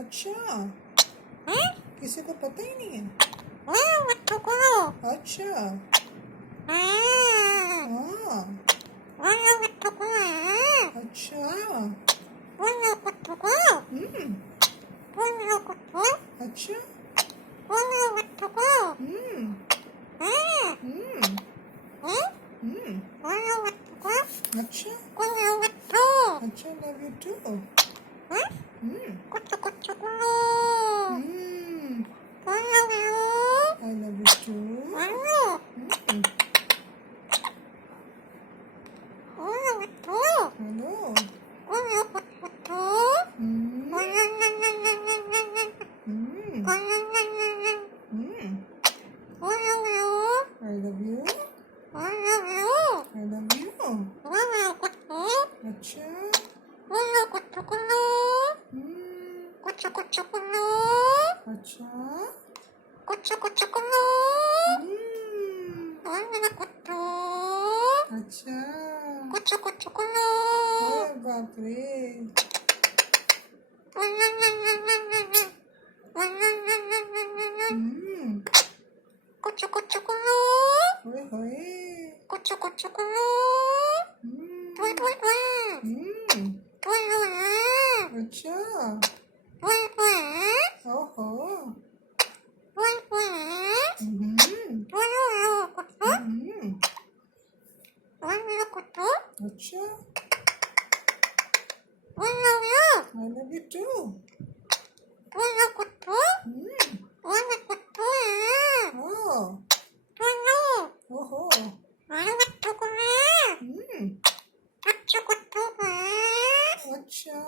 अच्छा, किसी को पता ही नहीं है। अच्छा, हाँ, अच्छा, अच्छा, अच्छा, अच्छा, love you too. I love you too. Hello. I love you. I love you. अच्छा, अच्छा, अच्छा, अरे बाप रे, ओए होए, अच्छा, ओहो, अच्छा, I love you too. Oh, oho, अच्छा,